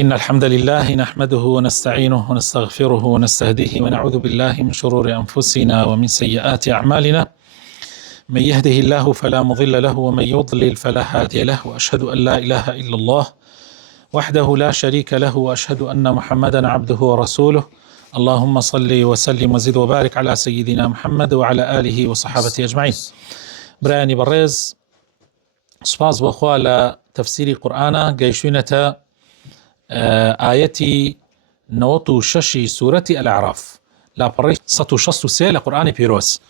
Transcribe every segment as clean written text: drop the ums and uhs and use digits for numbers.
إن الحمد لله نحمده ونستعينه ونستغفره ونستهديه ونعوذ بالله من شرور أنفسنا ومن سيئات أعمالنا. من يهده الله فلا مضل له ومن يضلل فلا هادي له، وأشهد أن لا إله إلا الله وحده لا شريك له، وأشهد أن محمدا عبده ورسوله. اللهم صل وسلم وزد وبارك على سيدنا محمد وعلى آله وصحابته أجمعين. برایانی بەڕێز، سپاس بۆ خوا لە تەفسیری قورئانە گەیشتوینەتە ئاەتی 96 سوورەتی ئەلعراف لاپەڕەی 163 لە قورئانی پیرۆز.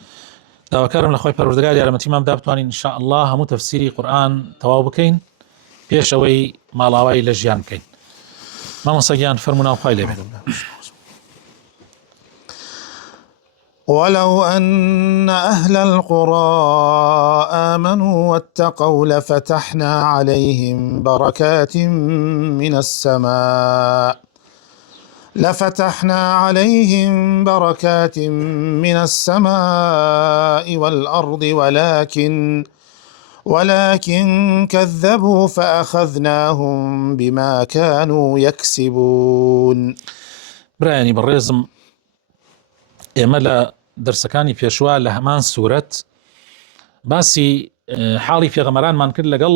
داواکارم لە خۆی پەروەردگار یارمەتیمان بتوانین ئینشاء الله هەموو تەفسیری قورئان تەواو بکەین پێش ئەوەی ماڵاوای لە ژیان بکەین. مامۆستا گیان فەرموو ناوخوای لێ بێت. ولو أن أهل القرى آمنوا واتقوا لفتحنا عليهم بركات من السماء والأرض ولكن كذبوا فأخذناهم بما كانوا يكسبون. برایانی بەڕێزم، ئێمە لە دەرسەکانی پێشوا لە هەمان سوورەت باسی حاڵی پێغەمبەرانمان کرد لەگەڵ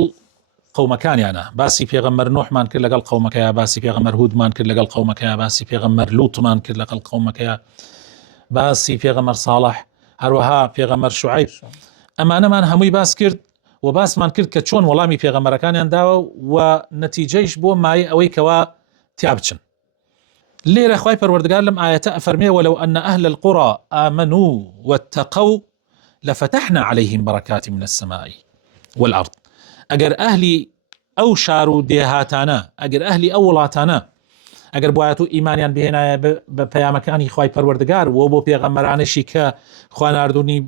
قەومەکانیانە، باسی پێغەمبەر نوحمان کرد لەگەڵ قەومەکەیە، باسی پێغەمبەر هودمان کرد لەگەڵ قەومەکەیە، باسی پێغەمبەر لووتمان کرد لەگەڵ قەومەکەیە، باسی پێغەمبەر ساڵح، هەروەها پێغەمبەر شوعەیب. ئەمانەمان هەمووی باس کرد و باسمان کرد کە چۆن وەڵامی پێغەمبەرەکانیان داوە و نەتیجەیش بۆ مایە ئەوەی کەوا تیا بچن. لێرە خوای پەروەردگار لەم ئاەتە ئەفەرمێ ولو أن أهل القرى آمنوا واتقوا لفتحنا عليهم بركات من السماء والأرض. ئەگەر ئەهلی ئەو شار و دێهاتانە، ئەگەر ئەهلی ئەو وڵاتانە ئەگەر بایەت و ئیمانیان بهێنایە بە پەیامەکانی خوای پەروەردگار و بۆ پێغەمبەرانشی کە خوا ناردوونی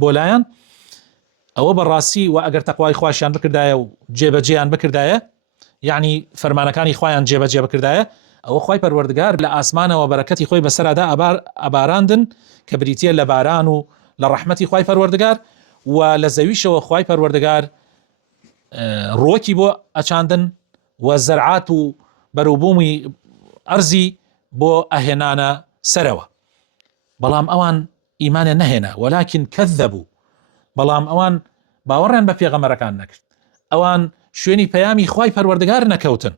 بۆ لایەن، ئەوە بەڕاستی و ئەگەر تەقوای خواشیان بکردایە و جێبەجێیان بکردایە، یعنی فەرمانەکانی خوایان جێبەجێ بکردایە، ئەوە خوای پەروەردگار لە ئاسمانەوە بەرەکەتی خۆی بەسەرادا ئەباراندن کە بریتیە لە باران و لە ڕەحمەتی خوای پەروەردگار، و لە زەویشەوە خوای پەروەردگار ڕۆکی بۆ ئەچاندن و زەرعات و بەرووبوومی ئەرزی بۆ ئەهێنانە سەرەوە. بەڵام ئەوان ئیمانیان نەهێنا، وەلاکن کەذەبوو، بەڵام ئەوان باوەڕیان بە پێغەمبەرەکان نەکرد، ئەوان شوێنی پەیامی خوای پەروەردگار نەکەوتن.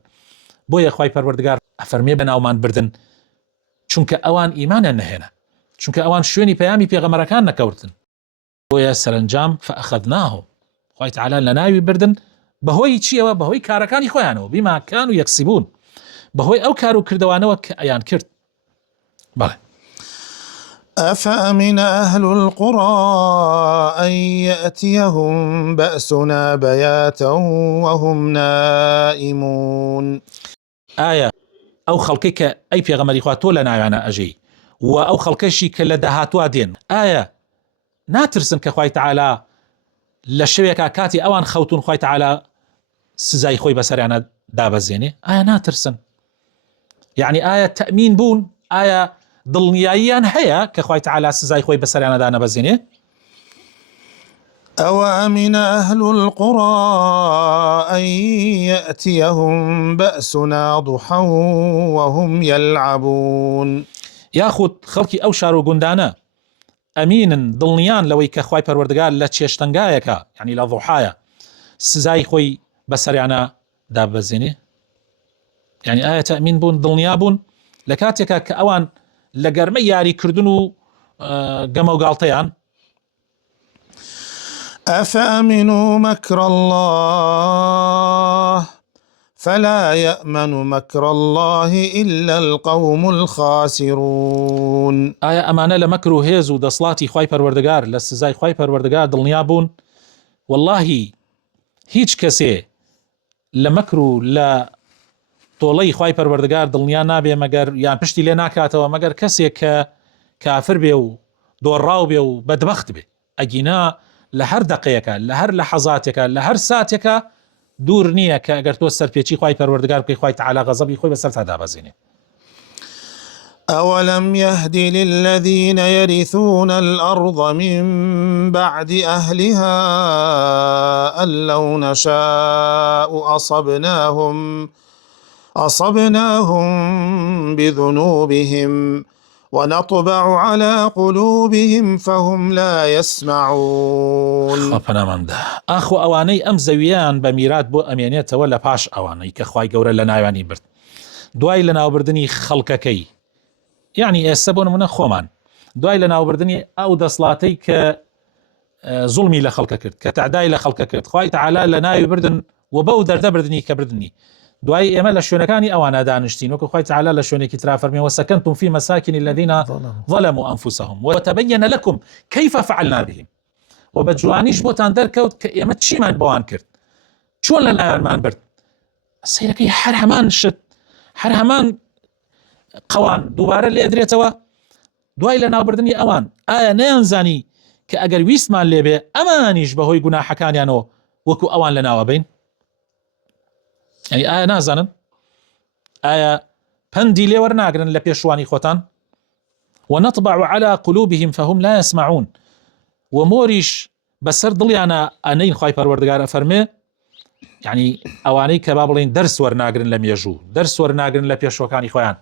بۆیە خوای پەروەردگار ئەفەرمێ بەناومان بردن چونکە ئەوان ئیمانیان نەهێنا، چونکە ئەوان شوێنی پەیامی پێغەمبەرەکان نەکەوتن. بۆیە سەرنجام فأخذناهم، خوای تعالی لە ناوی بردن بەهۆی چیەوە؟ بەهۆی کارەکانی خۆیانەوە، بما كانوا يكسبون، بەهۆی ئەو کار و کردوانەوە کە ئەیان کرد. بەڵێ أفأمن أهل القرى أن يأتيهم بأسنا بياتا وهم نائمون. ئایا ئەو خەڵکەی کە ئەی پێغەمبەری خوا تۆ لە ناویانە ئەژەی و ئەو خەڵکەشی کە لە داهاتوە دێن، ئایا ناترسن کە خوای تعالی لە شەوێکا کاتی ئەوان خەوتون خوای تعالی سزای خۆی بەسەریانە دابەزێنێ؟ ئایا ناترسن؟ یعنی ئایا تەمین بوون؟ ئایا دڵنیاییان هەیە کە خوای تعالی سزای خۆی بەسەریانەدا نەبەزێنێ؟ أو أمن أهل القرى أن يأتيهم بأسنا ضحى وهم يلعبون. یاخود خەڵکی ئەو شار و گوندانە ئەمینن، دڵنیان لەوەی کە خوای پەروەردگار لە چێشتەنگایەکە، یعنی لە ضوحایە، سزای خۆی بەسەریانە دابەزێنێ؟ یعنی ئایا تەمین بوون، دڵنیا بوون لە کاتێکە کە ئەوان لە گەرمەی یاریکردن و گەمە و گاڵتەیان؟ أفأمنوا مكر الله فلا يأمن مكر الله إلا القوم الخاسرون. ئایا ئەمانە لە مەکر و هێز و دەسڵاتی خوای پەروەردگار لە سزای خوای پەروەردگار دڵنیا بوون؟ واللهی هیچ کەسێ لە مەکر و لە تۆڵەی خوای پەروەردگار دڵنیا نابێ مەگەر یان پشتی لێ ناکاتەوە مەگەر کەسێک کە کافر بێ و دۆڕاو بێ و بەدبەخت بێ. ئەگینا لە هەر دەقەیەکە، لە هەر لەحەزاتێکە، لە هەر ساتێکە دوور نییە کە ئەگەر تۆ سەرپێچی خوای پەروەردگار بکەی خوای تعالی غەزەبی خۆی بەسەرتا دابەزێنێ. أولم يهد للذين يرثون الأرض من بعد أهلها أن لو نشاء أصبناهم بذنوبهم ونطبع على قلوبهم فهم لا يسمعون. خۆپەناماندا ئاخۆ ئەوانەی ئەم زەویان بە میرات بۆ ئەمێنێتەوە لە پاش ئەوانەی کە خوای گەورە لە ناوانی برد دوای لە ناوبردنی خەڵکەکەی، یعنی ئێستا بۆ نمونە خۆمان دوای لە ناوبردنی ئەو دەسڵاتەی کە زوڵمی لە خەڵکە کرد کە تعدای لە خەڵکە کرد، خوای تەعالا لە ناوی بردن و بەو دەردەبردنی کە بردنی، دوای ئێمە لە شوێنەکانی ئەوانە دانیشتین وەکو خوای تەعالا لە شوێنێکی ترا فەرمێ وسەكنتم في مساكن الذين ظلموا أنفسهم وتبين لكم كيف فعلنا بهم، و بە جوانیش بۆتان دەرکەوت کە ئێمە چیمان بۆوان کرد، چۆن لە ناویانمان برد. سەیرەکەی هەر هەمان شت هەر هەمان قەوان دووبارە لێ درێتەوە دوای لە ناوبردنی ئەوان. ئایا نەیانزانی کە ئەگەر ویستمان لێبێ ئەمانیش بەهۆی گوناحەکانیانەوە وەکو ئەوان لە ناوە بین؟ یعنی ئایا نازانن؟ ئایا پەندی لێ وەرناگرن لە پێشوانی خۆتان؟ ونطبع على قلوبهم فهم لا يسمعون، و مۆریش بەسەر دڵیانە ئەنەین خوای پەروەردگار ئەفەرمێ، یعنی ئەوانەی کە با بڵێن دەرس وەرناگرن لە مێژوو، دەرس وەرناگرن لە پێشوەکانی خۆیان،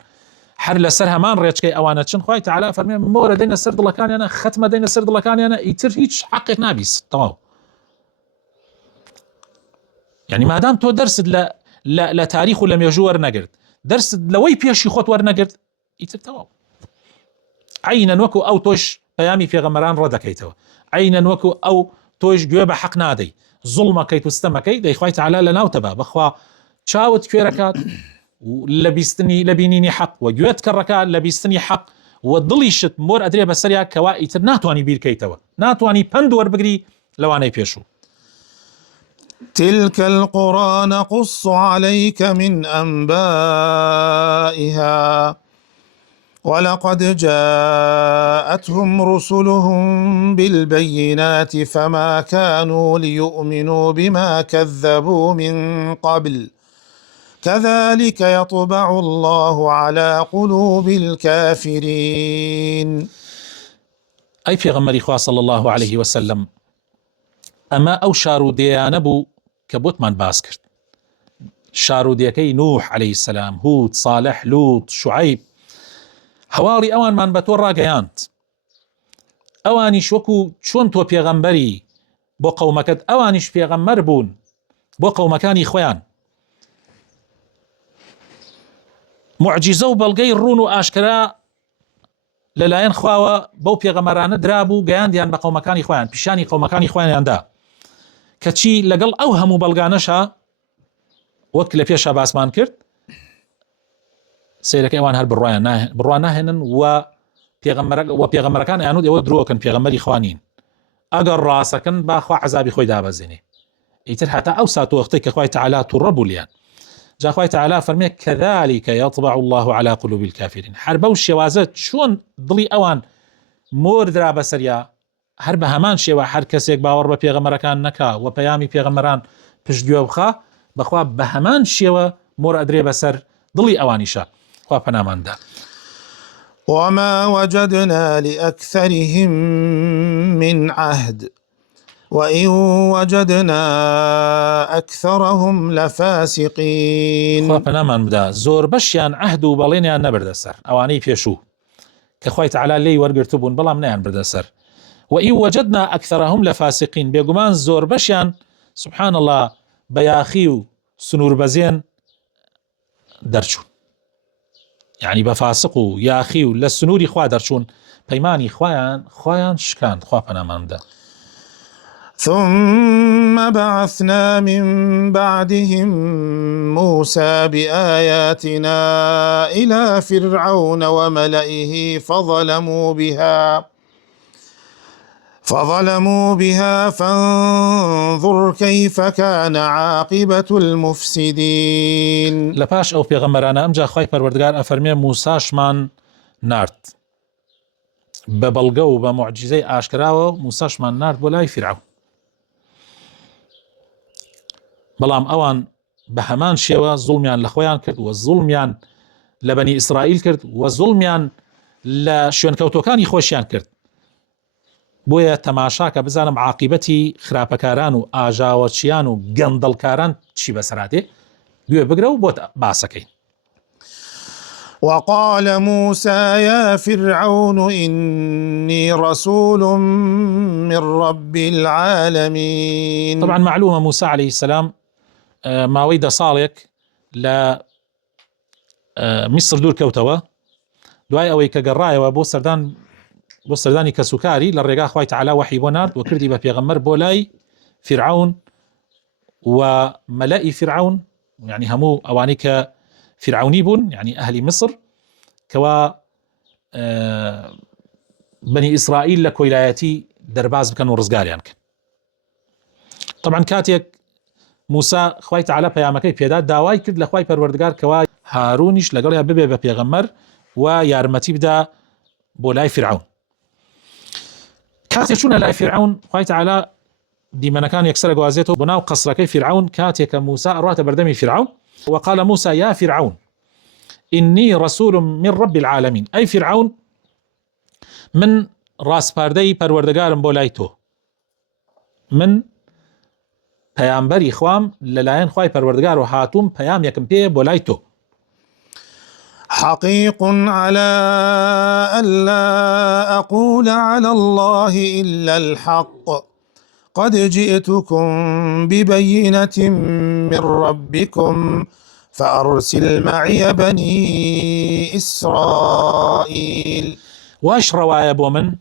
هەر لەسەر هەمان ڕێچکەی ئەوانە چن خوای تەعالا فەرمێ مۆرە دەینە سەر دڵەکانیانە، ختمە دەینە سەر دڵەکانیانە، ئیتر هیچ حەقێک نابیست تەواو. یعنی مادام تۆ دەرست لە تاریخ و لە مێژوو وەرنەگرت، دەرست لەوەی پێشی خۆت وەرنەگرت، ئیتر تەواو. عینەن وەکو ئەو تۆش پەیامی پێغەمبەران ڕەدەکەیتەوە، عینەن وەکو ئەو تۆش گوێ بە حەق نادەی، زوڵمەکەیت و ستەمەکەی، دەی خوای تەعالا لە ناوتەبا بەخوا چاوت کوێرەکات لە بیستنی لە بینینی حەق و گوێت کەڕەکات لە بیستنی حەق و دڵیشت مۆر ئەدرێ بەسەریا کەوا ئیتر ناتوانی بیرکەیتەوە، ناتوانی پند وەربگری لەوانەی پێشوو. تلك القرى نقص عليك من أنبائها ولقد جاءتهم رسلهم بالبينات فما كانوا ليؤمنوا بما كذبوا من قبل كذلك يطبع الله على قلوب الكافرين. أي پێغەمبەری خوا صلى الله عليه وسلم ئەمە ئەو شارودەیانە بوو کە بۆتمان باس کرد، شارودەکەی نوح عليه السلام، هود، صالح، لوط، شعیب، هەواڵی ئەوانمان بە تۆ ڕاگەیاند، ئەوانیش وەکو چۆن تۆ پێغەمبەری بۆ قەومەکەت ئەوانیش پێغەمبەر بوون بۆ قەومەکانی خۆیان، معجزە و بەڵگەی ڕوون و ئاشکرا لەلایەن خواوە بەو پێغەمبەرانە درابوو گەیاندیان بە قەومەکانی خۆیان، پیشانی قەومەکانی خۆیاندا، کەچی لەگەڵ ئەو هەموو بەڵگانەشە وەک لە پێشە باسمان کرد سیرەکە ئەوان هەر بڕوان ناهێنن و پێغەمبەرەکان یانود ئێوە درۆکن پێغەمبەری خوانین، ئەگەر ڕاستەکەن با خوا عەزابی خۆی دابەزێنێ، ئیتر هەتا ئەو سات و وەختەی کە خوای تەعالا تووڕە بوو لیان. جا خوای تەعالا فەرمێ كذلك يطبع الله على قلوب الكافرين، هەر بەو شێوازە چۆن دڵی ئەوان مۆر درا بەسەریا، هەر بە هەمان شێوە هەر کەسێک باوەڕ بە پێغەمبەرەکان نەکا و پەیامی پێغەمبەران پشتگوێ بخا بەخوا بە هەمان شێوە مۆر ئەدرێ بەسەر دڵی ئەوانیشە. خوا پەناماندا. وما وجدنا لأكثرهم من عهد وإن وجدنا أكثرهم لفاسقين. خوا پەنامان بدا زۆر بەشیان عەهد و بەڵێنیان نەبردە سەر، ئەوانەی پێشوو کە خوای تەعالا لێی وەرگرتو بوون بەڵام نەیان بردە سەر. وإن وجدنا أكثرهم لفاسقين، بێگومان زۆر بەشیان سبحان الله بەیاخی و سنووربەزێن دەرچوون، یعنی بە فاسق و یاخی و لە سنووری خوا دەرچوون، پەیمانی خۆیان شکاند. خوا پەنامان بدە. ثم بعثنا من بعدهم موسى بآياتنا إلى فرعون وملئه فظلموا بها فانظر كيف كان عاقبة المفسدين. لپاش ئەو پێغەمبەرانە ئەمجا خوای پەروەردگار ئەفەرمێ موساشمان نارد بە بەڵگە و بە معجزەی ئاشکراوە، موساشمان نارد بۆ لای فرعون، بەڵام ئەوان بە هەمان شێوە زوڵمیان لە خۆیان کرد و زوڵمیان لە بەنی ئیسرائیل کرد و زوڵمیان لە شوێنکەوتۆکانی خۆشیان کرد. بۆیە تەماشاکە بزانم عاقیبەتی خراپەکاران و ئاژاوەچیان و گەندەڵکاران چی بەسەراتێ، گوێ بگرە و بۆت باسەکەین. وقال موسى يا فرعون إني رسول من رب العالمين. طبعا معلومة موسى عليه السلام ما ويدا صالك ل مصر دور كوتوا دوای ئەوەی کە گەڕایەوە بۆ سەردانی کەسوکاری لە ڕێگا خوای تەعالا وحی بۆ نارد و کردی بە پێغەمبەر بۆ لای فرعون و مەلای فرعون، يعني هەموو ئەوانەی کە فرعونی بوون، يعني ئەهلی مصر کەوا بنی ئیسرائیل لە کۆیلایەتی دەرباز بکەن و ڕزگاریان کەن. طبعا کاتێک موسى خوای تەعالا پەیامەکەی پێدا داوای کرد لە خوای پەروەردگار کەوا هارونیش لەگەڵیا ببێ بە پێغەمبەر و یارمەتی بدا بۆ لای فرعون. کاتێک چوونە لای فرعون خوای تەعالا دیمەنەکان یەکسەر گوازێتەوە بۆ ناو قەسرەکەی فرعون. کاتێک کە موسى ڕاتە بەردەمی فرعون وقال موسى يا فرعون إني رسول من رب العالمين، أي فرعون من ڕاستپاردەی پەروەردگارم بۆ لای تۆ، من پەیامبەری خوام لەلایەن خوای پەروەردگار و هاتووم پەیامێکم پێ بۆ لای تۆ. حقيق على ألا أقول على الله إلا الحق قد جئتكم ببينة من ربكم فأرسل معي بني إسرائيل. واش ڕەوایە بۆ من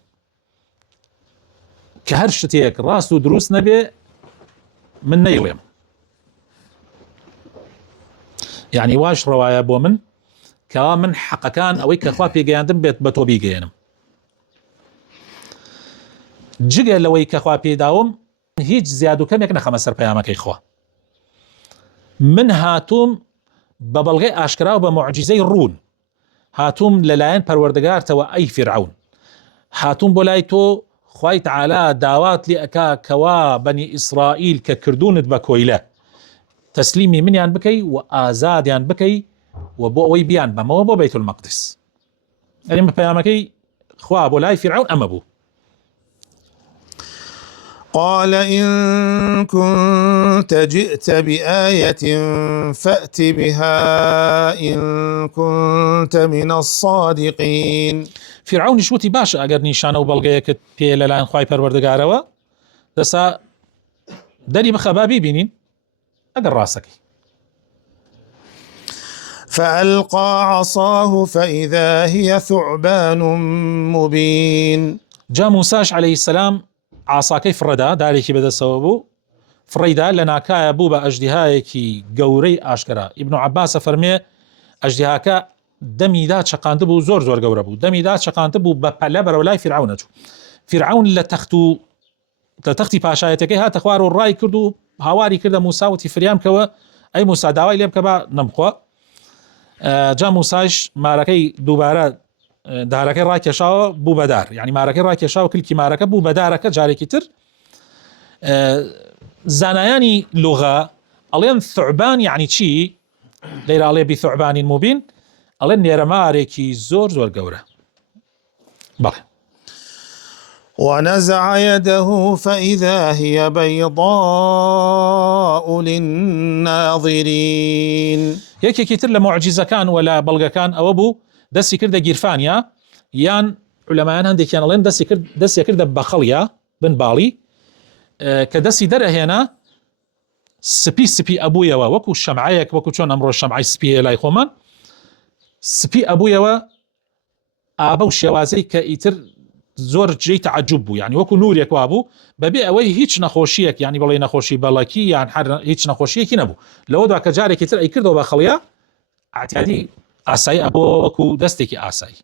کە هەر شتێک ڕاست و دروست نەبێ من نەیڵێم، يعني واش ڕەوایە بۆ من کەوا من حەقەکان ئەوەی کە خوا پێگەیاندم بێت بە تۆ بیگەێنم، جگە لەوەی کە خوا پێداوم هیچ زیاد و کەمێک نەخەمە سەر پەیامەکەی خوا. من هاتووم بە بەڵگەی ئاشکرا و بە موعجیزەی ڕوون، هاتووم لەلایەن پەروەردگارتەوە ئەی فرعون، هاتووم بۆ لای تۆ خوای تەعالا داوات لێ ئەکا کەوا بەنی ئیسرائیل کە کردوونت بە کۆیلە تەسلیمی منیان بکەی و ئازادیان بکەی و بۆ ئەوەی بیان بەمەوە بۆ بەیت المەقدس. ئەمە پەیامەکەی خوا بۆ لای فرعون ئەمە بوو. قال إن كنت جئت بآية فأت بها إن كنت من الصادقين. فرعونیش وتی باشە ئەگەر نیشانە و بەڵگەیەکت پێ لەلایەن خوای پەروەردگارەوە دەسا دەری بخە با بیبینین ئەگەر ڕاستەکەی. فألقى عصاه فإذا هي ثعبان مبين. جا موساش عليه السلام عاساکەی فڕەدا، دارێکی بەدەستەوە بوو، فڕیدا لە ناکایە بوو بە ئەژدیهایەکی گەورەی ئاشکرا. ئیبن عەباسە فەرمێ ئەژدیهاکە دەمیدا چەقاندە بوو، زۆر زۆر گەورە بوو، دەمیدا چەقاندە بوو بە پەلە بەرەو لای فرعونە چوو. فرعون لە تەختی پاشایەتەکەی هاتە خوار و ڕای کرد و هاواری کردە موسا وتی فریام کەوە ئەی موسا داوای لێ بکە با نەمخوا. جا موساش مارەکەی دووبارە دارەکەی ڕاکێشاوە بوو بەدار، یعنی مارەکەی ڕاکێشاوە کلکی مارەکە بوو بەدارەکە جارێکی تر. زانایانی لوغا ئەڵێن ثعبان یعنی چی؟ لێرە ئەڵێ بثعبان مبین، ئەڵێن نێرەمارێکی زۆر زۆر گەورە. بەڵێ. ونزع يده فإذا هي بيضاء للناظرين. یەکێکی تر لە معجیزەکان و لە بەڵگەکان ئەوە بوو دەستی کردە گیرفانیا، یان عولەمایان هەندێکیان ئەڵێن دەستی کردە بەخەڵیا بن باڵی کە دەستی دەرەهێنا سپی ئەبوویەوە وەکو شەمعەیەک، وەکو چۆن ئەمڕۆ شەمعەی سپیە لای خۆمان، سپی ئەبوویەوە ئابە و شێوازەی کە ئیتر زۆر جێی تەعەجوب بوو، یعنی وەکو نورێک وا بوو بەبێ ئەوەی هیچ نەخۆشیەک، یعنی بەڵێ نەخۆشی بەڵەکی یان هیچ نەخۆشیەکی نەبوو. لەوە دوای کە جارێکی تر ئەیکردەوە بەخەڵیا ئاعتیادی ئاسایی ئەبووە وەکو دەستێکی ئاسایی.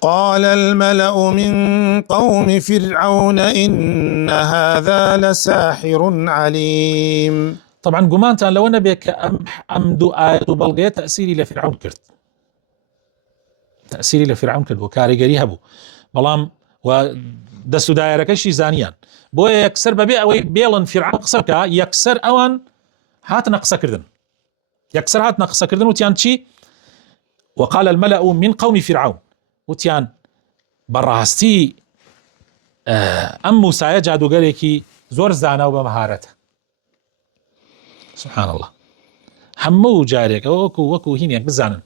قال الملأ من قوم فرعون إن هذا لساحر عليم. طبعا گومانتان لەوە نەبێ کە ئەم دوو ئاەت و بەڵگەیە تەئسیری لە فرعون کرد، تأثیری لە فرعون کرد بۆ کاریگەری هەبوو، بەڵام و دەست و دایرەکەشی زانیان بۆیە یەکسەر بەبێ ئەوەی بێڵن فرعون قسە بکە یەکسەر ئەوان هاتنە قسەکردن، یەکسەر هاتنە قسەکردن وتیان چی؟ وقال الملأ من قوم فرعون، وتیان بەڕاستی ئەم موسایە جادوگەرێکی زۆر زانا و بە مەهارەتە. سبحان الله. هەموو جارێک وەکو هینێک بزانن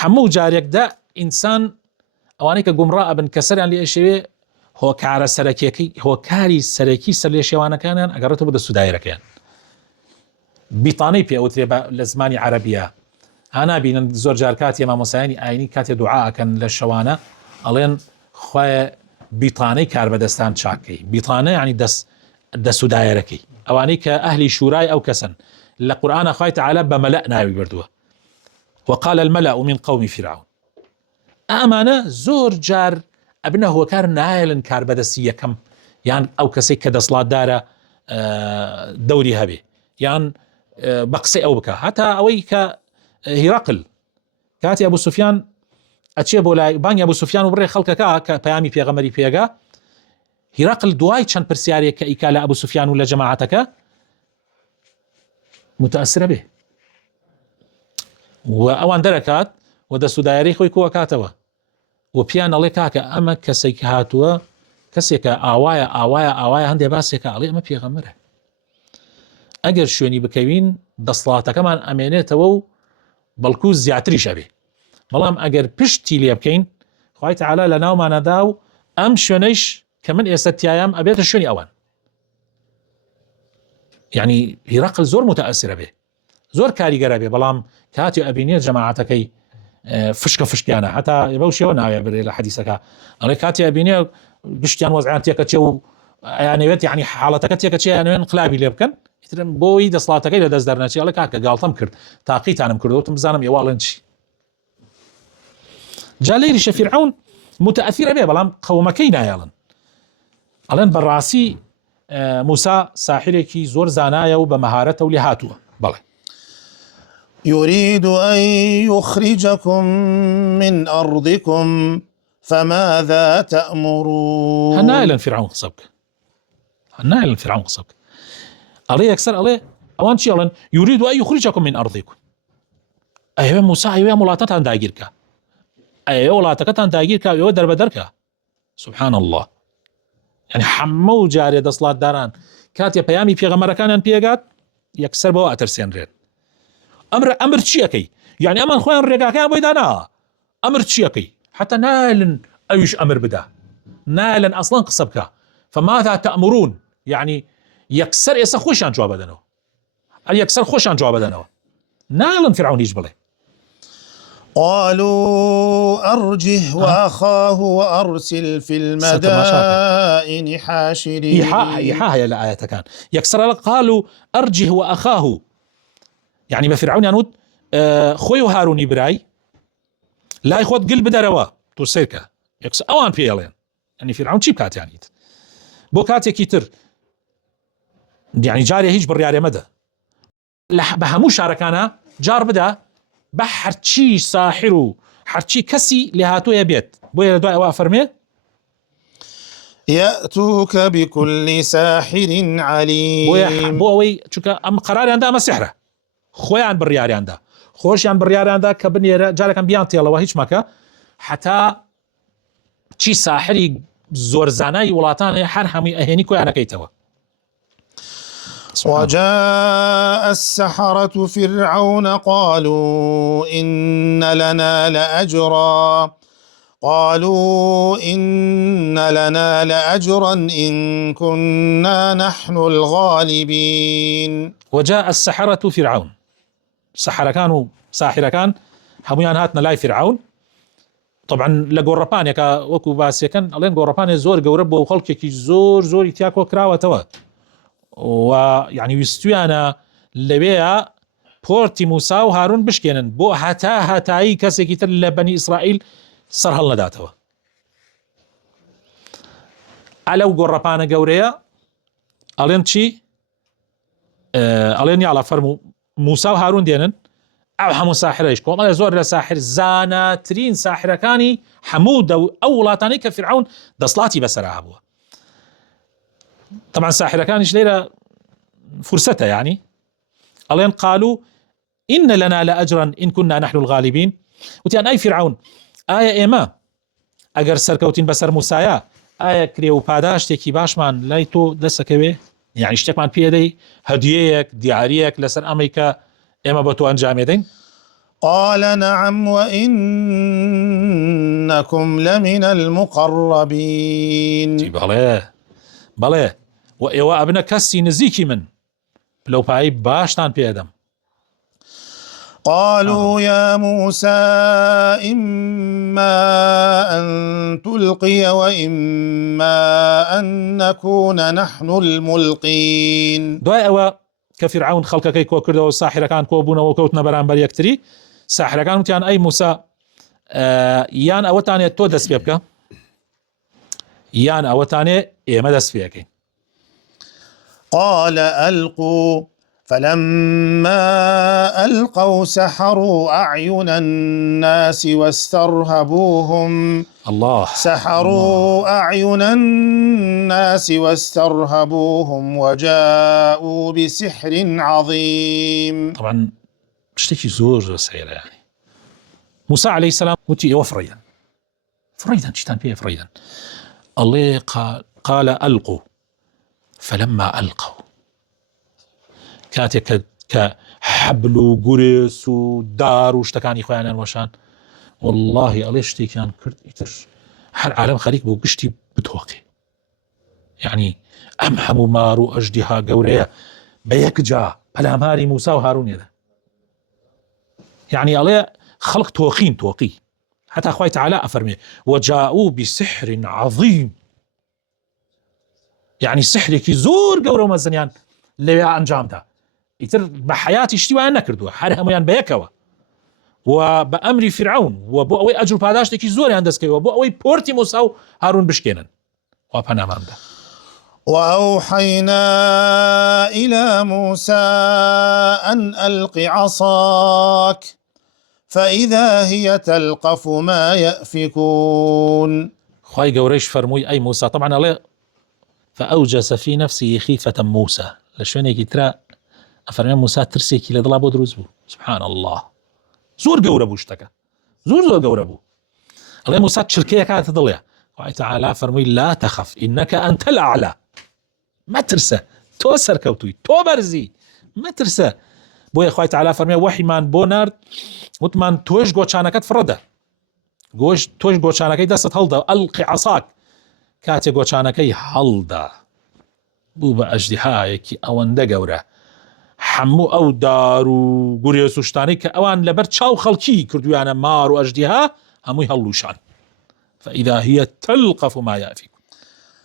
هەموو جارێکدا ئینسان ئەوانەی کە گومڕا ئەبن کە سەریان لێ ئەشێوێ هۆکارە سەرەکیەکەی هۆکاری سەرەکی سەر لێ شێوانەکانیان ئەگەڕێتەوە بە دەسودایرەکەیان بیتانەی پێوترێ لە زمانی عەرەبیە هانابینن زۆر جار کاتی مامۆسایانی ئاینی کاتێ دوعاکەن لە شەوانە ئەڵێن خوایە بیتانەی کاربەدەستان چاکەی بیتانە ینی دەسودایرەکەی ئەوانەی کە ئەهلی شورای ئەو کەسن لە قورئانە خوای تەعالا بە مەلە ناوی بردووە وقال الملأ من قوم فرعون ئەمانە زۆر جار ئەبنە هۆکار نایەڵن کاربەدەستی یەکەم یان ئەو کەسێک کە دەسڵاتدارە دەوری هەبێ یان بە قسەی ئەو بکە هەتا ئەوەی کە هیرەقل کاتی ئەبوو سوفیان ئەچێ بۆ لای بانگی ئەبوو سوفیان و بڕێ خەڵکەکە کە پەیامی پێغەمبەری پێگا هیرەقل دوای چەند پرسیارێک کە ئیکا لە ئەبوو سوفیان و لە جەماعەتەکە متەئەسرە بێ و ئەوان دەرەکات و دەسودایەرەی خۆی کۆکاتەوە و پیان ئەڵێ کاکە ئەمە کەسێک هاتووە کەسێکە ئاوایە هەندێک باسێکە ئەڵێ ئەمە پێغەمبەرە ئەگەر شوێنی بکەوین دەسڵاتەکەمان ئەمێنێتەوە و بەڵکو زیاتری شەبێ بەڵام ئەگەر پشتی لێ بکەین خوای تەعالا لە ناومانەدا و ئەم شوێنەیش کە من ئێستا تیایەم ئەبێتە شوێنی ئەوان یعنی هیرەقل زۆر متەئەسرە بێ زۆر کاریگەرە بێ بەڵام کاتی ئەبینێت جەماعەتەکەی فشکە فشکیانە هەتا بەو شێوە ناوێ برێ لە حەدیسەکە ئەڵێ کاتی ئەبینێ گشتیان وەزعیان تێکە چێ و ئەیانەوێت یعنی حاڵەتەکە تێکە چێ یانوێن انقلابی لێ بکەن بۆی دەسڵاتەکەی لە دەست دەرنەچێ ئەڵێ کاکە گاڵتەم کرد تاقیتانم کردوتم بزانم ئێواڵێن چی جا لێریشە فیرعەون متەئەثیرە بێ بەڵام قەومەکەی نایەڵن ئەڵێن بەڕاستی موسا ساحرێکی زۆر زانایە و بە مەهارەتە و لێ هاتووە بەڵێ يريد أن يخرجكم من أرضكم فماذا تأمرون هنائلا فرعون قصبك هنائلا فرعون قصبك ألي أكثر ألي أوان شيء ألن يريد أن يخرجكم من أرضكم أيوة موسى أيوة ملاتتان داگيركا أيوة ملاتكتان داگيركا أيوة دربدركا سبحان الله يعني حمو جاري دصلات داران كاتيا بيامي پێغەمبەرەکانیان پێگات یەکسەر بەوە ئەترسێنرێن ئەمر چیەکەی یعنی ئەمان خۆیان ڕێگاکەیان بۆی دانا ئەمر چیەکەی حتى نالن ئەویش ئەمر بدا نالن ئەسڵان قسە بکە فماذا تأمرون يعني یەکسەر ئێستا خۆشیان جواب بدەنەوە یەکسەر خۆشیان جواب بدەنەوە نالن فرعون هیچ بڵێ قالوا أرجه وأخاه وأرسل في المدائن حاشرين إيحاء هي الآية كان يكسر قالوا أرجه وأخاه يعني بفرعون ينود خوي هارون براي لا يخوت قلب دروا توسيركا يكسر أوان بيالين يعني فرعون شي بكات يعني بوكات يكيتر يعني جاري هيج بالرياري مدى بهمو شاركانا جار بدا بحرچی ساحر و حرچی کسی لهاتو يبيت بويا دعاء وافرمي يأتوك بكل ساحر عليم بويا بوي چونك ام قرار عنده اما سحره خويان بالريار عنده خوشيان بالريار عنده كبني جالك ام بيانتي الله هيش مكا حتى چی ساحري زورزاناي ولاتان هر همي اهني كو انا كيتوا وجاء السحرة فرعون قالوا إن لنا لأجرا إن كنا نحن الغالبين وجاء السحرة فرعون ساحر كان هميان هاتنا لاي فرعون طبعا لقوربان يكا وكو باسيكن ألين قوربان زور قورب وخلقك زور يتياكو كراوة توا ويعني ويستويانا لبيا بورتي موسى وهارون بشكينن بو هاتاي كسي كتر لبني إسرائيل سرهل نداتوا ألو قربانا قوريا ألين تشي ألين يعلى فرمو موسى وهارون دينن أو حمو ساحريش كوما يزور لساحر زاناترين ساحر كاني حمود أو لاتاني كفرعون دصلاتي بسرعة بوا طبعا ساحر كانش ليلة فرصته يعني ألين قالوا إن لنا لأجرا إن كنا نحن الغالبين وتيان أي فرعون آية إيما أجر سركوتين بسر موسايا آية كريو باداش تيكي باشمان لايتو دسكبه يعني اشتكمان بيدي هديك دياريك لسر أمريكا ئێمە بۆ تۆ ئەنجام دەین؟ قال نعم وإنكم لمن المقربين. بەڵێ و ئێوە ئەبنە کەسی نزیکی من پلەپایی باشتان پێدەم. قالوا يا موسى إما أن تلقي وإما أن نكون نحن الملقين. دوای ئەوە کە فرعون خەڵکەکەی کۆ کردەوە و ساحرەکان کۆ بوونەوە کەوتنە بەرامبەر یەکتری، ساحرەکان وتیان ئەی موسا یان ئەوەتانێت تۆ دەست پێ بکە یان ئەوەتانێ ئێمە دەست پێەکەین. قال ألقوا فلما ألقوا سحروا أعين الناس واسترهبوهم. الله سحروا أعين الناس واسترهبوهم وجاءوا بسحر عظيم. طبعا شتێکی زۆر سەیرە يعني. موسى عليه السلام وتی ئێوە فڕیدن چیتان پێ فڕیدن. الله قال ألقوا فلما ألقوا کاتێک کە حەبل و گورێس و دار و شتەکانی خۆیانیان وەشان والله ئەڵێ شتێکیان کرد ئیتر هەر عالم خەریک بۆ گشتی بتۆقێ. یعنی ئەم هەموو مار و ئەژدیها گەورەیە بە یەکجا پەلاماری موسا و هارونێدا. یعنی ئەڵێ خەڵق تۆقی حتى خوای تعالی ئەفەرمێ وجاءوا بسحر عظيم. يعني سحرێکی زۆر گەورە و مەزنیان لەوێ ئەنجامدا. ئیتر بە حیاتی شتی وایان نەکردووە، هەر هەمویان بەیەکەوە و بە ئەمری فرعون و بۆ ئەوەی ئەجر و پاداشتێکی زۆریان دەستکەوە بۆ ئەوەی پۆرتی موسا و هارون بشکێنن. وا پەناماندا. وأوحينا إلى موسى أن ألق عصاك فإذا هي تلقف ما يأفكون. خوای گەورەیش فەرمووی ئەی موسا طبعا ئەڵێ فأوجس في نفسه خيفة موسى لە شوێنێکی ترا ئەفەرمێ موسا ترسێکی لە دڵا بۆ دروست بوو. سبحان الله زۆر گەورە بوو شتەکە زۆر گەورە بوو. ئەڵێ موسا چرکەیە کاتە دڵێ خوای تعالی فەرمووی لا تخف إنك أنت الأعلى. مەترسە تۆ سەرکەوتووی تۆ بەرزی مەترسە. بۆیە خوای تعالی فەرمێ وەحیمان بۆ نارد وتمان تۆش گۆچانەکەت فڕەدە تۆش گۆچانەکەی دەستت هەڵدا ئەلقی عەساک. کاتێ گۆچانەکەی هەڵدا بوو بە ئەژدیهایەکی ئەوەندە گەورە هەموو ئەو دار و گورێس و شتانەی کە ئەوان لەبەر چاو خەڵکی کردویانە مار و ئەژدیها هەمووی هەڵوشان. فإذا هي تلقف ما يأفكون.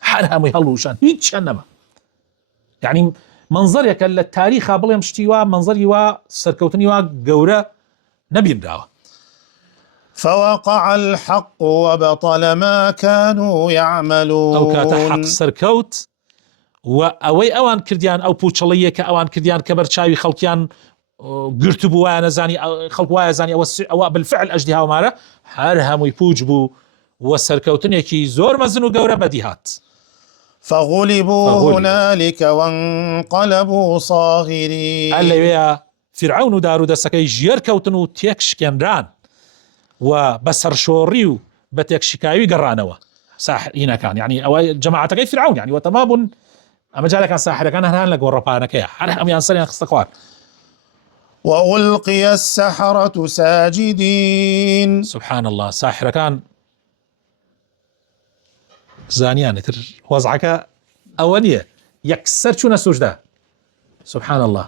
هەر هەمووی هەڵوشان هیچیان نەما. يعني منظرێکە لە تاریخا بڵێم شتی وا منظری وا سەرکەوتنی وا گەورە نەبینراوە. فوقع الحق وبطل ما كانوا يعملون. ئەو کاتە حەق سەرکەوت و ئەوەی ئەوان کردیان ئەو پوچەڵەیە کە ئەوان کردیان کە بەرچاوی خەڵکیان گرت بوو وایە نەزانی خەڵک وایە زانی ئەوە بالفعل ئەژدیها و مارە هەر هەمووی پوچ بوو و سەرکەوتنێکی زۆر مەزن و گەورە بەدی هات. فغلبوا هنالك وانقلبوا صاغرين. ئەلەوەیە فرعون و دار و دەسەکەی ژێر کەوتن و تێک شکێنران و بە سەرشۆڕی و بە تێکشکاوی گەڕانەوە ساحرینەکان. يعني ئەوە جەماعەتەکەی فرعون يعني وەتەما بوون ئەمە جارێکان ساحرەکان هەران لە گۆڕەپانەکەیە هەر هەمویان سەریان خستە خوار. وألقي السحرة ساجدين. سبحان الله ساحرەکان زانیانتر وەزعەکە ئەوە نییە یەکسەر چوونە سوژدە. سبحان الله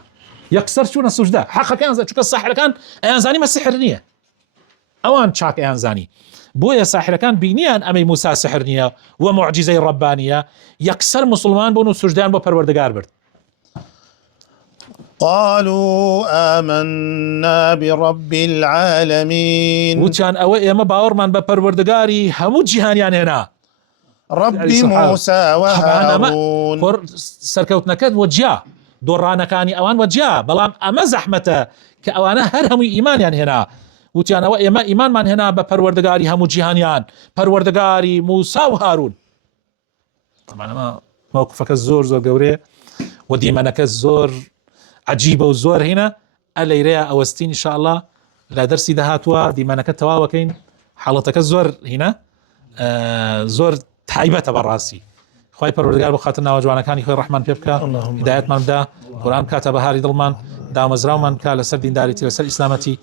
یەکسەر چوونە سوژدە حەقەکەیان چونکە ساحرەکان ئەیان زانی مە سحر نییە ئەوان چاک ئەیان زانی. بۆیە ساحرەکان بینیان ئەمەی موسا سحر نییە و معجزەی ڕەبانیە یەکسەر مسلمان بوون و سوژدەیان بۆ پەروەردگار برد. قالوا آمنا برب العالمين. وتیان ئەوە ئێمە باوەڕمان بە پەروەردگاری هەموو جیهانیان هێنا. رب موسى وهارون. سەرکەوتنەکەت وەجیا دۆڕانەکانی ئەوان وەجیا بەڵام ئەمە زەحمەتە کە ئەوانە هەر هەمووی ئیمانیان هێنا. وتیان ئەوە ئێمە ئیمانمان هێنا بە پەروەردگاری هەموو جیهانیان پەروەردگاری موسا و هارون. طبعا ئەمە موقفەکە زۆر گەورەیە و دیمەنەکە زۆر عجیبە و زۆر هینە. ئەلەیرەیە ئەوەستین ئینشا ئەڵڵا لە دەرسی داهاتووە دیمەنەکە تەواوەکەین حاڵەتەکە زۆر هینە زۆر تایبەتە بەڕاستی خی پەروەردگار بۆ خاتر ناوە جوانەکانی خۆی ڕەحمان پێ بکە، هیدایەتمان بدە، قورئان کاتە بەهاری دڵمان، دامەزراومان بکە لەسەر دینداریتی، لەسەر ئیسلامەتی.